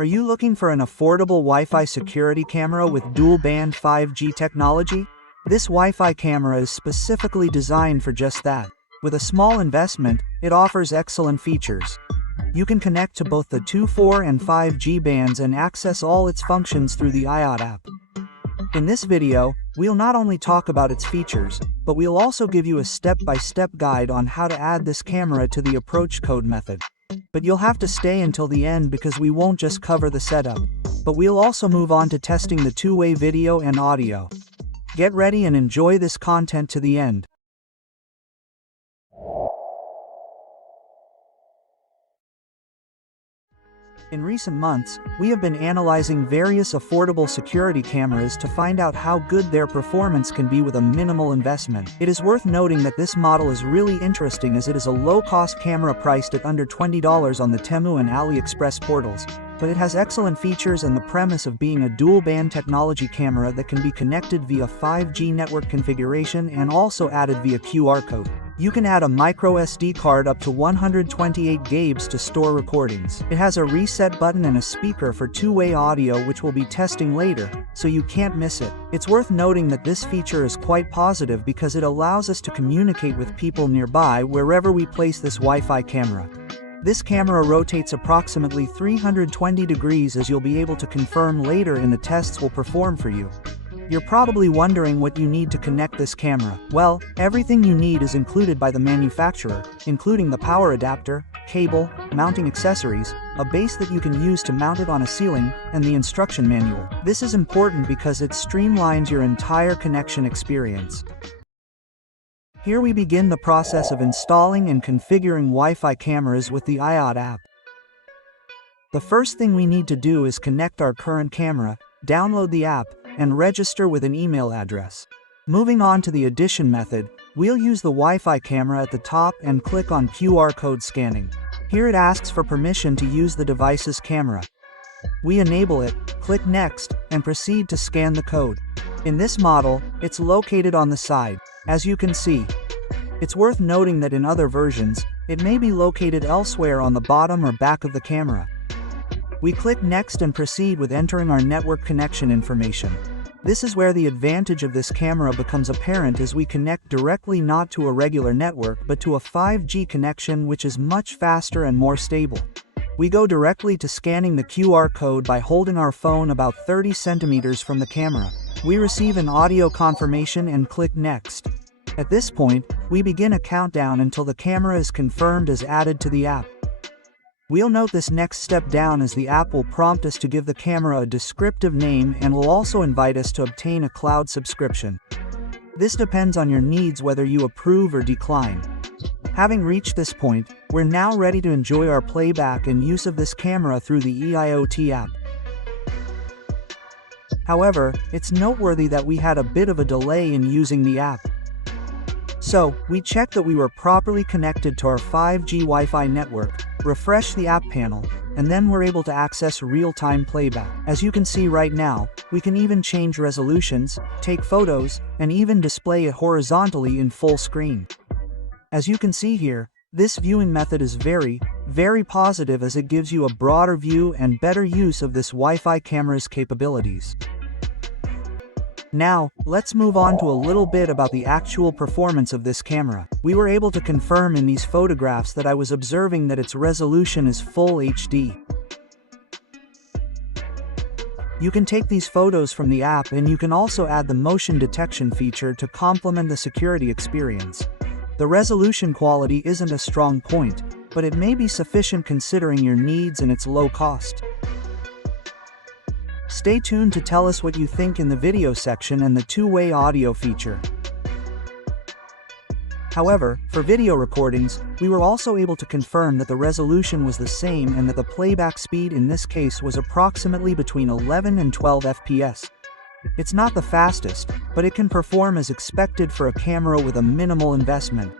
Are you looking for an affordable Wi-Fi security camera with dual-band 5G technology? This Wi-Fi camera is specifically designed for just that. With a small investment, it offers excellent features. You can connect to both the 2, 4, and 5G bands and access all its functions through the IoT app. In this video, we'll not only talk about its features, but we'll also give you a step-by-step guide on how to add this camera to the approach code method. But you'll have to stay until the end because we won't just cover the setup, but we'll also move on to testing the two-way video and audio. Get ready and enjoy this content to the end. In recent months, we have been analyzing various affordable security cameras to find out how good their performance can be with a minimal investment. It is worth noting that this model is really interesting as it is a low-cost camera priced at under $20 on the Temu and AliExpress portals. But it has excellent features and the premise of being a dual-band technology camera that can be connected via 5G network configuration and also added via QR code. You can add a micro SD card up to 128 GB to store recordings. It has a reset button and a speaker for two-way audio which we'll be testing later, so you can't miss it. It's worth noting that this feature is quite positive because it allows us to communicate with people nearby wherever we place this Wi-Fi camera. This camera rotates approximately 320 degrees as you'll be able to confirm later in the tests we'll perform for you. You're probably wondering what you need to connect this camera. Well, everything you need is included by the manufacturer, including the power adapter, cable, mounting accessories, a base that you can use to mount it on a ceiling, and the instruction manual. This is important because it streamlines your entire connection experience. Here we begin the process of installing and configuring Wi-Fi cameras with the IoT app. The first thing we need to do is connect our current camera, download the app, and register with an email address. Moving on to the addition method, we'll use the Wi-Fi camera at the top and click on QR code scanning. Here it asks for permission to use the device's camera. We enable it, click Next, and proceed to scan the code. In this model, it's located on the side, as you can see. It's worth noting that in other versions, it may be located elsewhere on the bottom or back of the camera. We click Next and proceed with entering our network connection information. This is where the advantage of this camera becomes apparent as we connect directly not to a regular network but to a 5G connection which is much faster and more stable. We go directly to scanning the QR code by holding our phone about 30 centimeters from the camera. We receive an audio confirmation and click Next. At this point, we begin a countdown until the camera is confirmed as added to the app. We'll note this next step down as the app will prompt us to give the camera a descriptive name and will also invite us to obtain a cloud subscription. This depends on your needs whether you approve or decline. Having reached this point, we're now ready to enjoy our playback and use of this camera through the Yi IoT app. However, it's noteworthy that we had a bit of a delay in using the app. So, we checked that we were properly connected to our 5G Wi-Fi network, refresh the app panel, and then we're able to access real-time playback. As you can see right now, we can even change resolutions, take photos, and even display it horizontally in full screen. As you can see here, this viewing method is very positive as it gives you a broader view and better use of this Wi-Fi camera's capabilities. Now, let's move on to a little bit about the actual performance of this camera. We were able to confirm in these photographs that I was observing that its resolution is full HD. You can take these photos from the app and you can also add the motion detection feature to complement the security experience. The resolution quality isn't a strong point, but it may be sufficient considering your needs and its low cost. Stay tuned to tell us what you think in the video section and the two-way audio feature. However, for video recordings, we were also able to confirm that the resolution was the same and that the playback speed in this case was approximately between 11 and 12 FPS. It's not the fastest, but it can perform as expected for a camera with a minimal investment.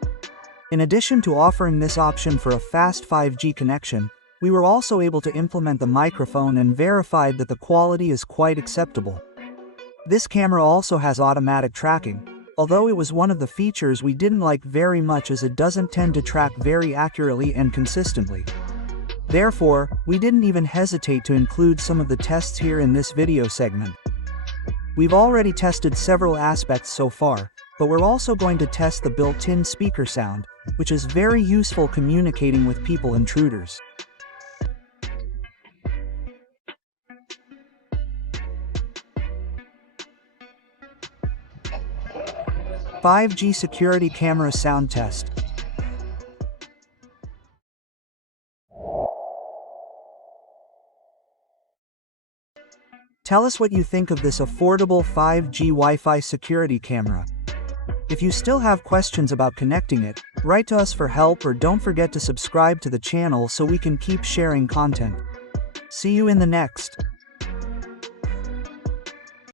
In addition to offering this option for a fast 5G connection, we were also able to implement the microphone and verified that the quality is quite acceptable. This camera also has automatic tracking, although it was one of the features we didn't like very much as it doesn't tend to track very accurately and consistently. Therefore, we didn't even hesitate to include some of the tests here in this video segment. We've already tested several aspects so far, but we're also going to test the built-in speaker sound, which is very useful communicating with people intruders. "5G security camera sound test." Tell us what you think of this affordable 5G Wi-Fi security camera. If you still have questions about connecting it, write to us for help or don't forget to subscribe to the channel so we can keep sharing content. See you in the next.